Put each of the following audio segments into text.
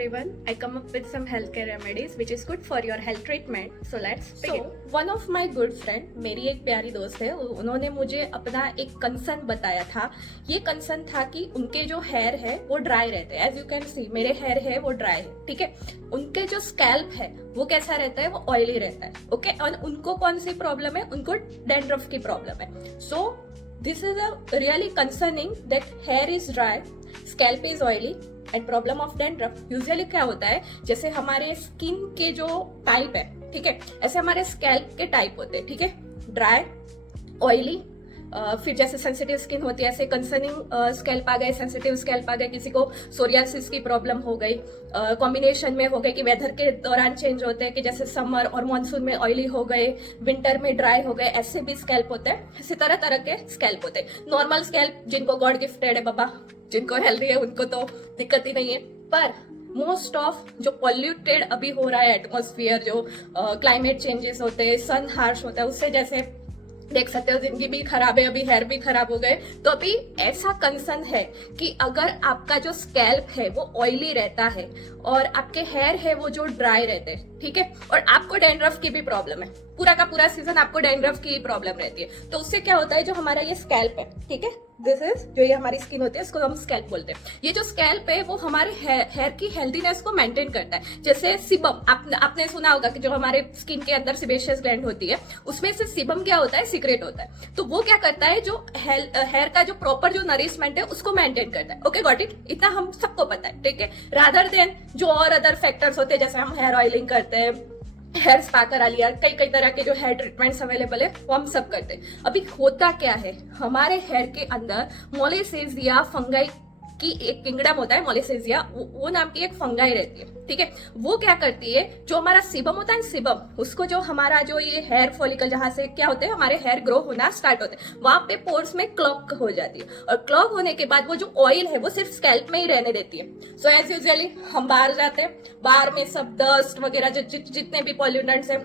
everyone. I come up with some healthcare remedies which is good for your health treatment. So let's begin. one of my good friend, मेरी एक प्यारी दोस्त है, उन्होंने मुझे अपना एक कंसर्न बताया था. ये कंसर्न था कि उनके जो हेयर है वो ड्राई रहते हैं. एज यू कैन सी मेरे हेयर है वो ड्राई है, ठीक है. उनके जो स्कैल्प है वो कैसा रहता है, वो ऑयली रहता है. ओके, और उनको कौन सी प्रॉब्लम है, उनको डैंड्रफ की प्रॉब्लम है. So this is a really concerning that here is dry, scalp is oily and problem of dandruff. Usually क्या होता है, जैसे हमारे स्किन के जो टाइप है, ठीक है, ऐसे हमारे स्कैल्प के टाइप होते हैं, ठीक है. ड्राई, ऑयली, फिर जैसे सेंसिटिव स्किन होती है ऐसे कंसर्निंग स्कैल्प आ गए, सेंसिटिव स्कैल्प आ गए, किसी को सोरियासिस की प्रॉब्लम हो गई, कॉम्बिनेशन में हो गई कि वेदर के दौरान चेंज होते हैं कि जैसे समर और मानसून में ऑयली हो गए, विंटर में ड्राई हो गए, ऐसे भी स्कैल्प होते हैं. इसी तरह तरह के स्कैल्प होते हैं. नॉर्मल स्कैल्प जिनको गॉड गिफ्टेड है बाबा, जिनको हेल्दी है उनको तो दिक्कत ही नहीं है. पर मोस्ट ऑफ जो पॉल्यूटेड अभी हो रहा है एटमोस्फियर, जो क्लाइमेट चेंजेस होते हैं, सन हार्श होता है, उससे जैसे देख सकते हो जिंदगी भी खराब है, अभी हेयर भी खराब हो गए. तो अभी ऐसा कंसर्न है कि अगर आपका जो स्कैल्प है वो ऑयली रहता है और आपके हेयर है वो जो ड्राई रहते हैं, ठीक है, और आपको डैंड्रफ की भी प्रॉब्लम है, पूरा का पूरा सीजन आपको डैंड्रफ की प्रॉब्लम रहती है, तो उससे क्या होता है, जो हमारा ये स्कैल्प है, ठीक है, दिस इज जो ये हमारी स्किन होती है इसको हम स्कैल्प बोलते हैं. ये जो स्कैल्प है वो हमारे हेयर की हेल्दीनेस को मेंटेन करता है. जैसे सीबम आपने सुना होगा कि जो हमारे स्किन के अंदर सिबेशियस ग्लैंड होती है उसमें से सीबम क्या होता है, सीक्रेट होता है. तो वो क्या करता है, जो हेयर का जो प्रॉपर जो नरिशमेंट है उसको मेंटेन करता है. ओके, गॉट इट, इतना हम सबको पता है, ठीक है. रादर देन जो और अदर फैक्टर्स होते हैं, जैसे हम हेयर ऑयलिंग करते हैं, हेयर स्पा करा लिया, कई कई तरह के जो हेयर ट्रीटमेंट्स अवेलेबल है वो हम सब करते हैं. अभी होता क्या है, हमारे हेयर के अंदर मोलेसेजिया फंगाई की एक किंगडम होता है, मोलेसेजिया वो नाम की एक फंगाई रहती है, ठीक है. वो क्या करती है, जो हमारा सीबम होता है, सीबम उसको जो हमारा जो ये हेयर फॉलिकल जहां से क्या होते हैं हमारे हेयर ग्रो होना स्टार्ट होते हैं, वहां पे पोर्स में क्लॉग हो जाती है. और क्लॉग होने के बाद वो जो ऑयल है वो सिर्फ स्कैल्प में ही रहने देती है. सो एज यूजुअली हम बाहर जाते हैं, बाहर में सब डस्ट वगैरह जितने भी पॉल्यूटेंट्स हैं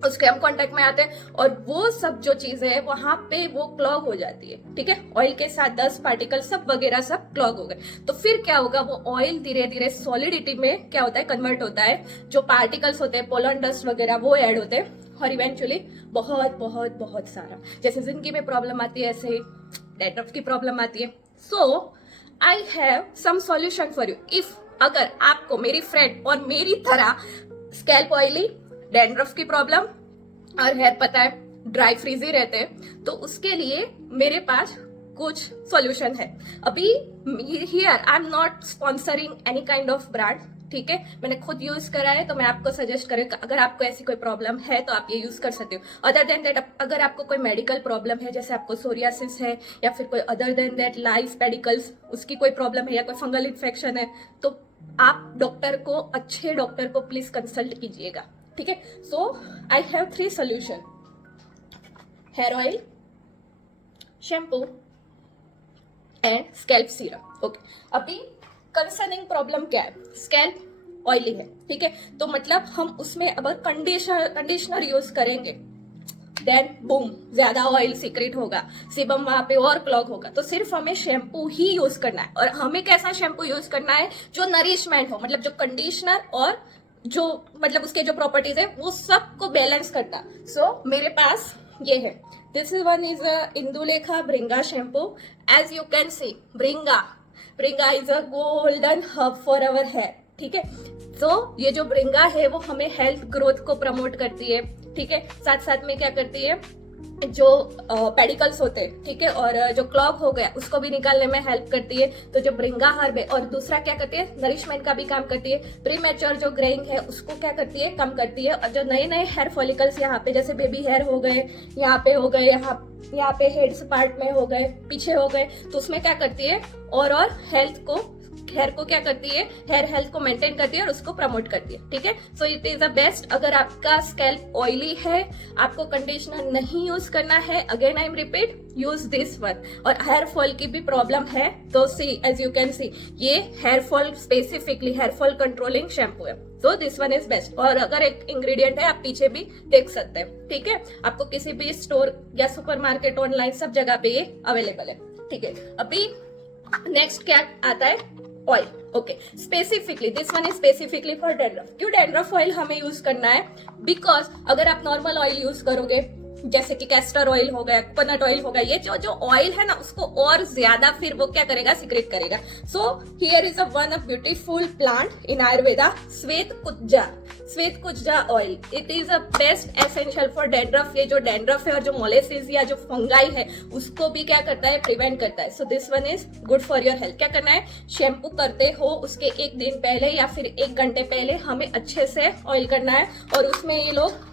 उसके हम कांटेक्ट में आते हैं और वो सब जो चीजें है वहां पे वो क्लॉग हो जाती है, ठीक है. ऑयल के साथ डस्ट पार्टिकल सब वगैरह सब क्लॉग हो गए. तो फिर क्या होगा, वो ऑयल धीरे धीरे सॉलिडिटी में क्या होता है, कन्वर्ट होता है. जो पार्टिकल्स होते हैं, पोलन डस्ट वगैरह, वो ऐड होते हैं और इवेंचुअली बहुत बहुत बहुत सारा, जैसे जिंदगी में प्रॉब्लम आती है ऐसे डैंड्रफ की प्रॉब्लम आती है. So I have some solution for you. If अगर आपको मेरी फ्रेंड और मेरी तरह स्कैल्प ऑयली, डैंड्रफ की प्रॉब्लम और हेयर पता है ड्राई फ्रीजी रहते हैं, तो उसके लिए मेरे पास कुछ सॉल्यूशन है. अभी here I am not sponsoring any kind of brand, ठीक है, मैंने खुद यूज करा है तो मैं आपको सजेस्ट करूँ, अगर आपको ऐसी कोई प्रॉब्लम है तो आप ये यूज कर सकते हो. अदर देन दैट, अगर आपको कोई मेडिकल प्रॉब्लम है, जैसे आपको सोरियासिस है या फिर कोई अदर देन दैट लाइस पेडिकल्स उसकी कोई प्रॉब्लम है या कोई फंगल इन्फेक्शन है, तो आप डॉक्टर को, अच्छे डॉक्टर को प्लीज कंसल्ट कीजिएगा, ठीक है. So I have 3 solution: hair oil, shampoo and scalp serum. Okay, अभी कंसर्निंग प्रॉब्लम क्या है, स्कैल्प ऑयली है, ठीक है, तो मतलब हम उसमें अगर कंडीशनर यूज करेंगे देन बूम ज्यादा ऑयल सीक्रेट होगा, सीबम वहां पे और क्लॉग होगा. तो सिर्फ हमें शैम्पू ही यूज करना है. और हमें कैसा शैम्पू यूज करना है, जो नरिशमेंट हो, मतलब जो कंडीशनर और जो मतलब उसके जो प्रॉपर्टीज है वो सबको बैलेंस करता. सो मेरे पास ये है, this is one is Indulekha Bringha shampoo. As you can see Bringha is a golden herb for our hair, ठीक है. तो ये जो ब्रिंगा है वो हमें हेल्थ ग्रोथ को प्रमोट करती है, ठीक है. साथ साथ में क्या करती है, जो पेडिकल्स होते हैं, ठीक है, और जो क्लॉग हो गया उसको भी निकालने में हेल्प करती है. तो जो ब्रिंगा हर्ब है, और दूसरा क्या करती है, नरिशमेंट का भी काम करती है. प्रीमेच्योर जो ग्रेइंग है उसको क्या करती है, कम करती है. और जो नए नए हेयर फॉलिकल्स यहाँ पे जैसे बेबी हेयर हो गए, यहाँ पे हो गए, यहाँ पे हेड्स पार्ट में हो गए, पीछे हो गए, तो उसमें क्या करती है और हेल्थ को, हेयर को क्या करती है, हेयर हेल्थ को मेंटेन करती है और उसको प्रमोट करती है, ठीक है. So it is the best. अगर आपका स्कैल्प ऑयली है, आपको कंडीशनर नहीं यूज करना है, again I am repeat, use this one. और हेयर फॉल की भी प्रॉब्लम है तो see, as you can see, ये hair fall specifically hair fall controlling shampoo है. So this one is best. और अगर एक इंग्रेडिएंट है आप पीछे भी देख सकते हैं, ठीक है, आपको किसी भी स्टोर या सुपरमार्केट, ऑनलाइन सब जगह पे ये अवेलेबल है, ठीक है. अभी नेक्स्ट क्या आता है, oil. Okay, specifically this one is specifically for dandruff. क्यों डैंड्रफ ऑयल हमें यूज करना है? बिकॉज अगर आप नॉर्मल ऑयल यूज करोगे, जैसे कि कैस्टर ऑयल हो गया, कोकोनट ऑयल हो गया, ये जो जो ऑयल है ना उसको और ज्यादा फिर वो क्या करेगा, सीक्रेट करेगा. So here is a one of beautiful plant in Ayurveda, Shwet Kujja oil. It is a best essential for dandruff. ये जो डैंड्रफ है और जो मोलेसिस या जो फंगाई है उसको भी क्या करता है, प्रिवेंट करता है. So this one is good for your health. क्या करना है, शैम्पू करते हो उसके एक दिन पहले या फिर 1 घंटे पहले हमें अच्छे से ऑयल करना है. और उसमें ये लोग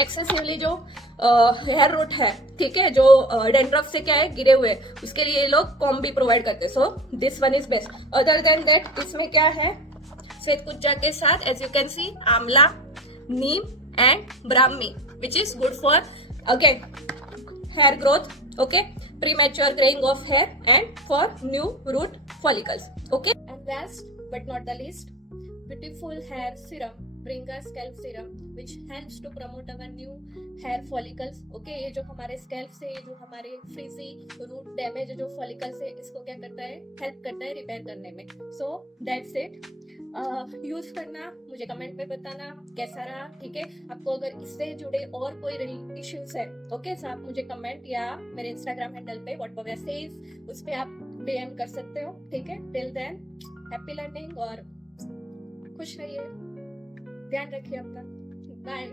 एक्सेसिवली जो हेयर रूट है, ठीक है, जो डेंड्रफ से क्या है गिरे हुए, उसके लिए ये लोग कॉम्ब भी प्रोवाइड करते हैं. सो this one is best. Other than that इसमें क्या है, श्वेत कुज्जा के साथ as you can see amla, neem and Brahmi which is good for again hair growth, okay, premature graying of hair and for new root follicles. Okay, and last but not the least, beautiful hair serum, Bringa scalp serum, which helps to promote our new hair follicles. Okay, ये जो हमारे scalp से, ये जो हमारे frizzy root damage जो follicles है, इसको क्या करता है, help करता है रिपेयर करने में. So that's it. यूज करना, मुझे कमेंट में बताना कैसा रहा. ठीक है, आपको अगर इससे जुड़े और कोई इश्यूज है, ओके, तो आप मुझे कमेंट या मेरे इंस्टाग्राम हैंडल पे व्हाटएवर सेज उस पे आप डीएम कर सकते हो. ठीक है, टिल देन हैप्पी लर्निंग और खुश रहिए, ध्यान रखिए अपना. बाय.